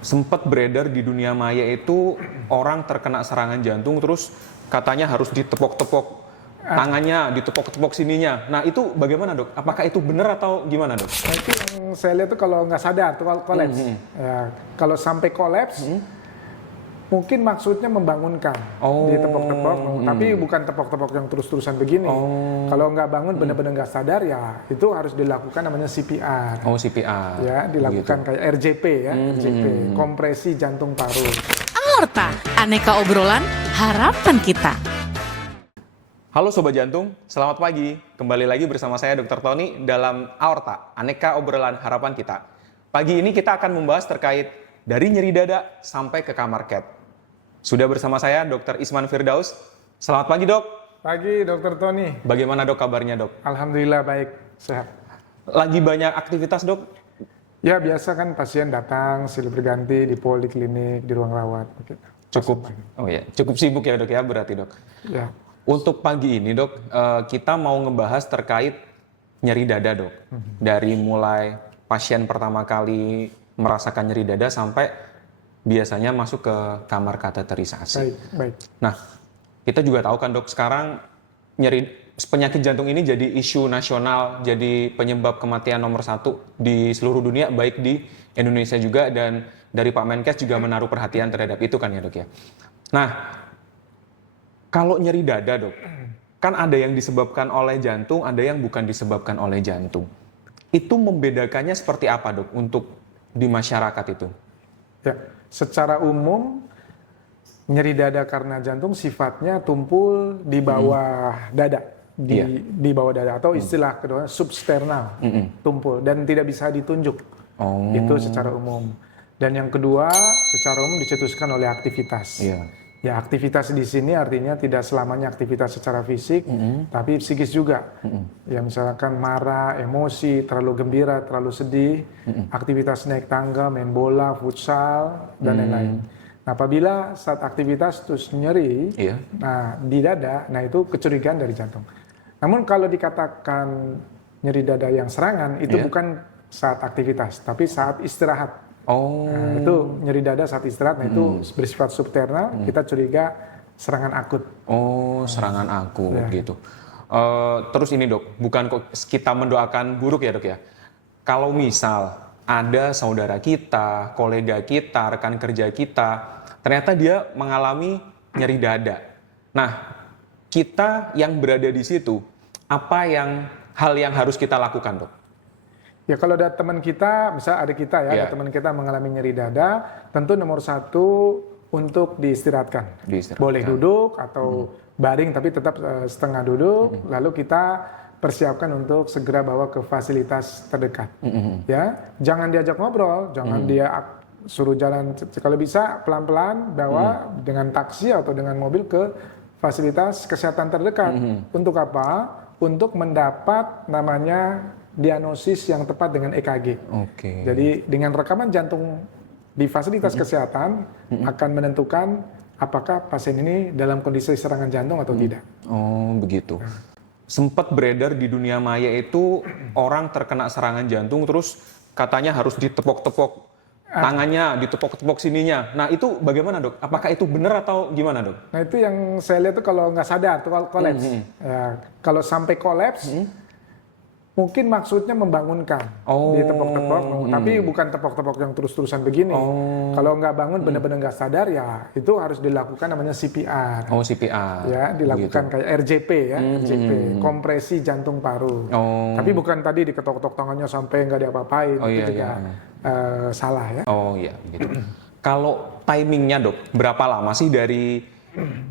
Sempat beredar di dunia maya itu orang terkena serangan jantung terus katanya harus ditepok-tepok tangannya, ditepok-tepok sininya. Nah itu bagaimana dok? Apakah itu benar atau gimana dok? Nah, itu yang saya lihat tuh kalau nggak sadar tuh kolaps. Ya, kalau sampai kolaps, mungkin maksudnya membangunkan, ditepok-tepok, tapi bukan tepok-tepok yang terus-terusan begini. Kalau nggak bangun benar-benar nggak sadar ya itu harus dilakukan namanya CPR. Oh CPR. Ya, dilakukan kayak RJP ya, RJP, kompresi jantung paru. Aorta, aneka obrolan harapan kita. Halo Sobat Jantung, selamat pagi. Kembali lagi bersama saya Dr. Tony dalam Aorta, aneka obrolan harapan kita. Pagi ini kita akan membahas terkait dari nyeri dada sampai ke kamar cat. Sudah bersama saya Dr. Isman Firdaus. Selamat pagi dok. Pagi Dr. Tony. Bagaimana dok kabarnya dok? Alhamdulillah baik, sehat. Lagi banyak aktivitas dok? Ya biasa kan pasien datang silih berganti di poliklinik, di ruang rawat. Cukup sibuk ya dok ya berarti dok. Ya. Untuk pagi ini dok, kita mau ngebahas terkait nyeri dada dok. Dari mulai pasien pertama kali merasakan nyeri dada sampai biasanya masuk ke kamar kateterisasi. Baik. Nah, kita juga tahu kan dok, sekarang penyakit jantung ini jadi isu nasional, jadi penyebab kematian nomor 1 di seluruh dunia, baik di Indonesia juga, dan dari Pak Menkes juga menaruh perhatian terhadap itu kan ya dok ya. Nah, kalau nyeri dada dok, kan ada yang disebabkan oleh jantung, ada yang bukan disebabkan oleh jantung. Itu membedakannya seperti apa dok untuk di masyarakat itu? Ya, secara umum nyeri dada karena jantung sifatnya tumpul di bawah dada, di bawah dada atau istilah kedua substernal, tumpul dan tidak bisa ditunjuk. Itu secara umum. Dan yang kedua, secara umum dicetuskan oleh aktivitas. Ya, aktivitas di sini artinya tidak selamanya aktivitas secara fisik, tapi psikis juga. Ya, misalkan marah, emosi, terlalu gembira, terlalu sedih, aktivitas naik tangga, main bola, futsal, dan lain-lain. Nah, apabila saat aktivitas terus nyeri, nah di dada, nah itu kecurigaan dari jantung. Namun kalau dikatakan nyeri dada yang serangan, itu bukan saat aktivitas, tapi saat istirahat. Nah, itu nyeri dada saat istirahat, nah itu bersifat subternal, kita curiga serangan akut. Serangan akut gitu. Terus ini dok, bukan kok kita mendoakan buruk ya dok ya. Kalau misal ada saudara kita, kolega kita, rekan kerja kita, ternyata dia mengalami nyeri dada. Nah, kita yang berada di situ, apa hal yang harus kita lakukan dok? Ya kalau ada teman kita, misal ada kita ya, ada teman kita mengalami nyeri dada, tentu nomor 1 untuk diistirahatkan. Boleh duduk atau baring tapi tetap setengah duduk, lalu kita persiapkan untuk segera bawa ke fasilitas terdekat. Ya, jangan diajak ngobrol, jangan dia suruh jalan, kalau bisa pelan-pelan bawa dengan taksi atau dengan mobil ke fasilitas kesehatan terdekat. Untuk apa? Untuk mendapat namanya diagnosis yang tepat dengan EKG. Jadi dengan rekaman jantung di fasilitas kesehatan akan menentukan apakah pasien ini dalam kondisi serangan jantung atau tidak. Begitu. Sempat beredar di dunia maya itu orang terkena serangan jantung terus katanya harus ditepok-tepok tangannya, ditepok-tepok sininya. Nah itu bagaimana dok? Apakah itu benar atau gimana dok? Nah itu yang saya lihat tuh kalau nggak sadar tuh kolaps. Ya, kalau sampai kolaps, mungkin maksudnya membangunkan, ditepok-tepok, tapi bukan tepok-tepok yang terus-terusan begini. Kalau nggak bangun benar-benar nggak sadar ya itu harus dilakukan namanya CPR. CPR. Ya, dilakukan kayak RJP ya, RJP, kompresi jantung paru. Tapi bukan tadi diketok-ketok tangannya sampai nggak diapa-apain, itu juga salah ya. Begitu. Kalau timingnya dok, berapa lama sih dari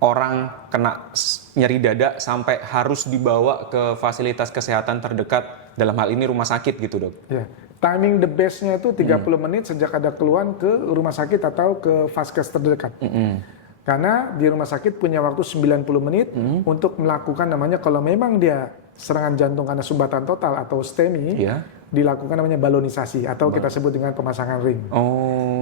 orang kena nyeri dada sampai harus dibawa ke fasilitas kesehatan terdekat, dalam hal ini rumah sakit gitu dok? Ya, timing the best-nya itu 30 menit sejak ada keluhan ke rumah sakit atau ke vaskes terdekat. Karena di rumah sakit punya waktu 90 menit untuk melakukan namanya, kalau memang dia serangan jantung karena sumbatan total atau STEMI, dilakukan namanya balonisasi atau kita sebut dengan pemasangan ring.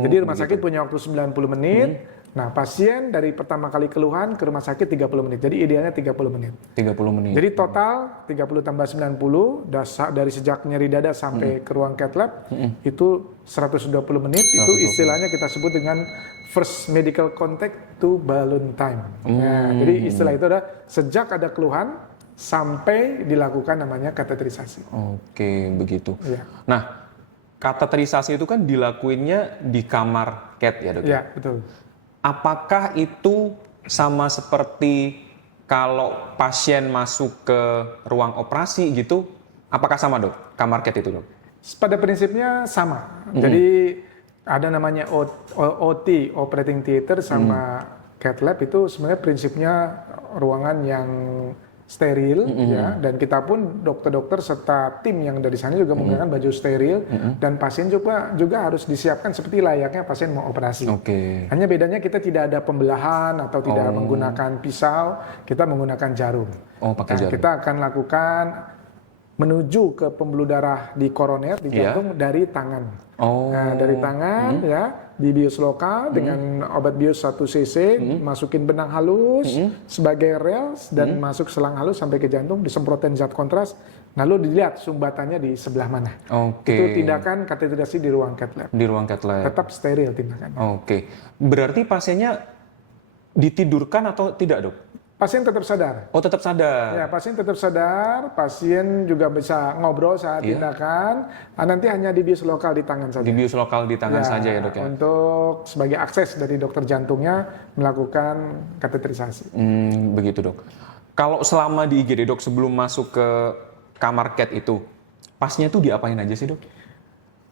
Jadi rumah sakit punya waktu 90 menit Nah, pasien dari pertama kali keluhan ke rumah sakit 30 menit. Jadi idealnya 30 menit. 30 menit. Jadi total 30 tambah 90 dari sejak nyeri dada sampai ke ruang cath lab itu 120 menit. Itu istilahnya kita sebut dengan first medical contact to balloon time. Nah, jadi istilah itu adalah sejak ada keluhan sampai dilakukan namanya kateterisasi. Oke, begitu. Iya. Nah, kateterisasi itu kan dilakuinnya di kamar cath ya, Dok? Ya, betul. Apakah itu sama seperti kalau pasien masuk ke ruang operasi gitu? Apakah sama, Dok? Kamar cath itu, Dok? Pada prinsipnya sama. Jadi ada namanya OT, operating theater, sama cath lab itu sebenarnya prinsipnya ruangan yang steril, ya, dan kita pun dokter-dokter serta tim yang dari sana juga menggunakan baju steril, dan pasien juga harus disiapkan seperti layaknya pasien mau operasi. Oke. Hanya bedanya kita tidak ada pembelahan atau tidak menggunakan pisau, kita menggunakan jarum. Oh, pakai jarum. Kita akan lakukan menuju ke pembuluh darah di koroner, di jantung dari tangan. Nah, dari tangan ya, dibius lokal dengan obat bius 1 cc, masukin benang halus sebagai rails dan masuk selang halus sampai ke jantung, disemprotin zat kontras, lalu dilihat sumbatannya di sebelah mana. Oke. Itu tindakan kateterisasi di ruang cath lab. Di ruang cath lab. Tetap steril tindakannya. Oke. Berarti pasiennya ditidurkan atau tidak, Dok? Pasien tetap sadar. Oh, tetap sadar. Ya, pasien tetap sadar, pasien juga bisa ngobrol saat tindakan, nanti hanya dibius lokal di tangan saja. Dibius lokal di tangan saja ya, Dok ya? Untuk sebagai akses dari dokter jantungnya melakukan kateterisasi. Begitu, Dok. Kalau selama di IGD, Dok, sebelum masuk ke kamar cath itu, pasnya tuh diapain aja sih, Dok?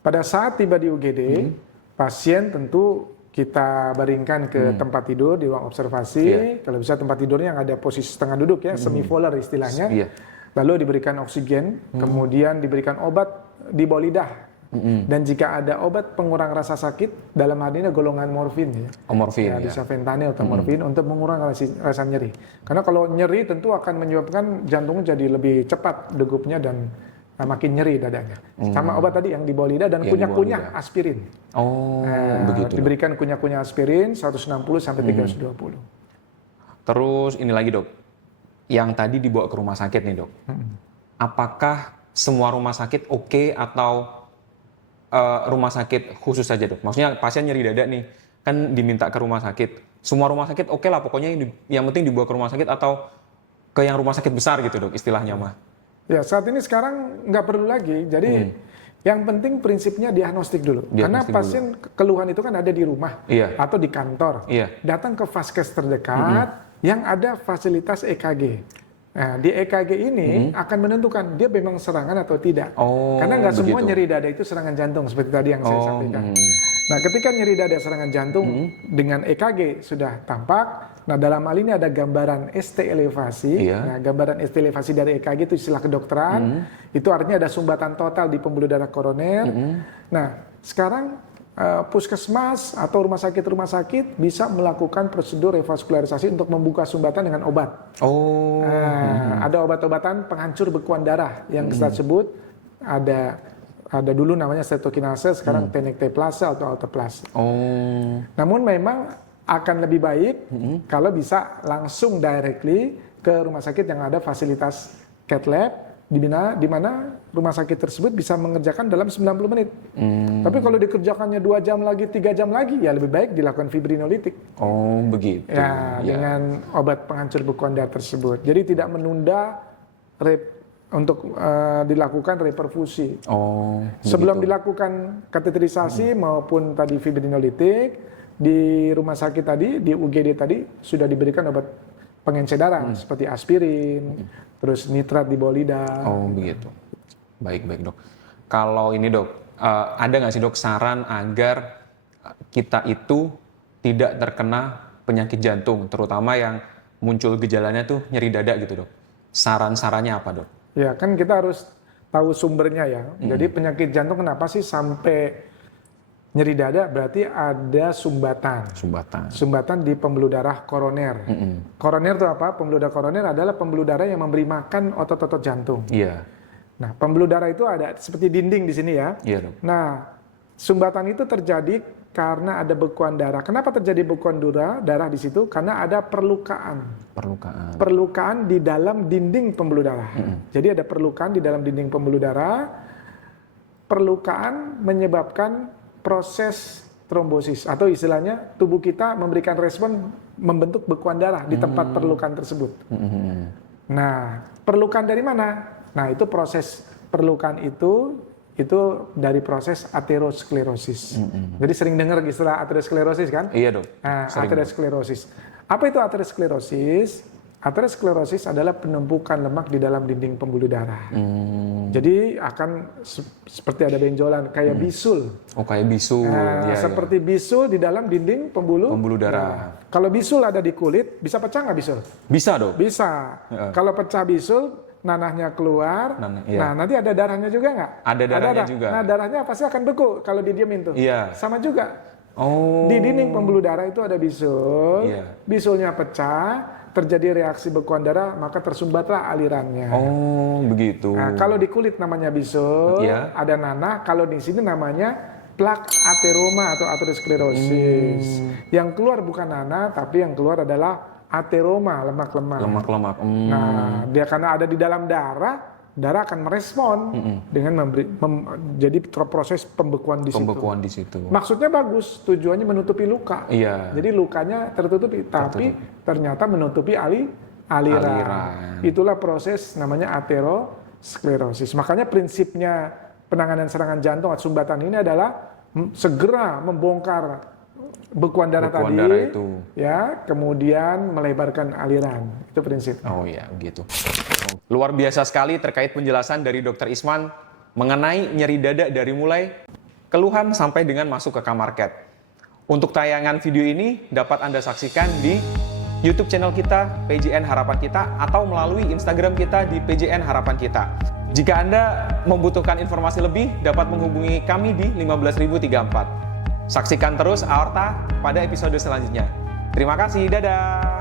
Pada saat tiba di UGD, pasien tentu kita baringkan ke tempat tidur di ruang observasi. Kalau bisa tempat tidurnya yang ada posisi setengah duduk ya, semi-volar istilahnya. Lalu diberikan oksigen, kemudian diberikan obat di bawah lidah. Dan jika ada obat pengurang rasa sakit, dalam hal ini golongan morfin ya. Morfin ya. Bisa fentanyl atau morfin untuk mengurangi rasa nyeri. Karena kalau nyeri tentu akan menyebabkan jantung jadi lebih cepat degupnya dan makin nyeri dadanya. Sama obat tadi yang di bawah lidah dan kunyah-kunyah aspirin. Oh, begitu. Diberikan kunyah-kunyah aspirin 160 sampai 320. Terus ini lagi, Dok. Yang tadi dibawa ke rumah sakit nih, Dok. Apakah semua rumah sakit oke atau rumah sakit khusus saja, Dok? Maksudnya pasien nyeri dada nih, kan diminta ke rumah sakit. Semua rumah sakit oke lah, pokoknya yang penting dibawa ke rumah sakit atau ke yang rumah sakit besar gitu, Dok, istilahnya mah. Ya, saat ini sekarang nggak perlu lagi. Jadi yang penting prinsipnya diagnostik dulu. Karena pasien keluhan itu kan ada di rumah atau di kantor. Datang ke vaskes terdekat yang ada fasilitas EKG. Nah, di EKG ini akan menentukan dia memang serangan atau tidak. Karena nggak semua nyeri dada itu serangan jantung seperti tadi yang saya sampaikan. Nah, ketika nyeri dada serangan jantung dengan EKG sudah tampak, nah dalam hal ini ada gambaran ST elevasi. Nah, gambaran ST elevasi dari EKG itu istilah kedokteran. Itu artinya ada sumbatan total di pembuluh darah koroner. Nah, sekarang puskesmas atau rumah sakit bisa melakukan prosedur revaskularisasi untuk membuka sumbatan dengan obat. Ada obat-obatan penghancur bekuan darah yang kita sebut ada dulu namanya streptokinase, sekarang tenecteplase atau alteplase. Namun memang akan lebih baik kalau bisa langsung directly ke rumah sakit yang ada fasilitas cath lab, di mana rumah sakit tersebut bisa mengerjakan dalam 90 menit. Tapi kalau dikerjakannya 2 jam lagi, 3 jam lagi, ya lebih baik dilakukan fibrinolitik. Begitu. Ya, dengan obat penghancur bekuan darah tersebut. Jadi tidak menunda untuk dilakukan reperfusi. Sebelum dilakukan kateterisasi maupun tadi fibrinolitik, di rumah sakit tadi, di UGD tadi, sudah diberikan obat pengencer darah seperti aspirin, terus nitrat di bawah lidah. Begitu. Baik, Dok. Kalau ini, Dok, ada nggak sih, Dok, saran agar kita itu tidak terkena penyakit jantung, terutama yang muncul gejalanya tuh nyeri dada gitu, Dok? Saran-sarannya apa, Dok? Ya, kan kita harus tahu sumbernya ya. Jadi penyakit jantung kenapa sih sampai nyeri dada? Berarti ada sumbatan. Sumbatan di pembuluh darah koroner. Koroner itu apa? Pembuluh darah koroner adalah pembuluh darah yang memberi makan otot-otot jantung. Nah, pembuluh darah itu ada seperti dinding di sini ya. Nah, sumbatan itu terjadi karena ada bekuan darah. Kenapa terjadi bekuan darah di situ? Karena ada perlukaan. Perlukaan di dalam dinding pembuluh darah. Jadi ada perlukaan di dalam dinding pembuluh darah. Perlukaan menyebabkan proses trombosis atau istilahnya tubuh kita memberikan respon membentuk bekuan darah di tempat perlukaan tersebut. Nah, perlukaan dari mana? Nah, itu proses perlukaan itu dari proses aterosklerosis. Jadi sering dengar istilah aterosklerosis kan? Iya dok. Nah, aterosklerosis. Apa itu aterosklerosis? Aterosklerosis adalah penumpukan lemak di dalam dinding pembuluh darah. Jadi akan seperti ada benjolan kayak bisul. Oh kayak bisul. Nah, seperti bisul di dalam dinding pembuluh darah. Kalau bisul ada di kulit, bisa pecah nggak bisul? Bisa dok. Bisa. Kalau pecah bisul, nanahnya keluar. Nah, nanti ada darahnya juga nggak? Ada darahnya juga. Nah, darahnya pasti akan beku kalau didiemin tuh. Iya. Sama juga. Oh. Di dinding pembuluh darah itu ada bisul. Iya. Bisulnya pecah, terjadi reaksi bekuan darah, maka tersumbatlah alirannya. Oh, begitu. Nah, kalau di kulit namanya bisul, ada nanah. Kalau di sini namanya plak ateroma atau aterosklerosis. Yang keluar bukan nanah, tapi yang keluar adalah ateroma, lemak-lemak. Lemak-lemak. Nah, dia karena ada di dalam darah akan merespon dengan jadi proses pembekuan di situ. Maksudnya bagus, tujuannya menutupi luka. Iya. Jadi lukanya tertutupi, tapi ternyata menutupi aliran. Itulah proses namanya aterosklerosis. Makanya prinsipnya penanganan serangan jantung atau sumbatan ini adalah segera membongkar bekuan darah itu. Ya, kemudian melebarkan aliran. Itu prinsip. Oh iya, begitu. Luar biasa sekali terkait penjelasan dari Dr. Isman mengenai nyeri dada dari mulai keluhan sampai dengan masuk ke kamar cat. Untuk tayangan video ini dapat Anda saksikan di YouTube channel kita PJN Harapan Kita atau melalui Instagram kita di PJN Harapan Kita. Jika Anda membutuhkan informasi lebih, dapat menghubungi kami di 15034. Saksikan terus Aorta pada episode selanjutnya. Terima kasih, dadah!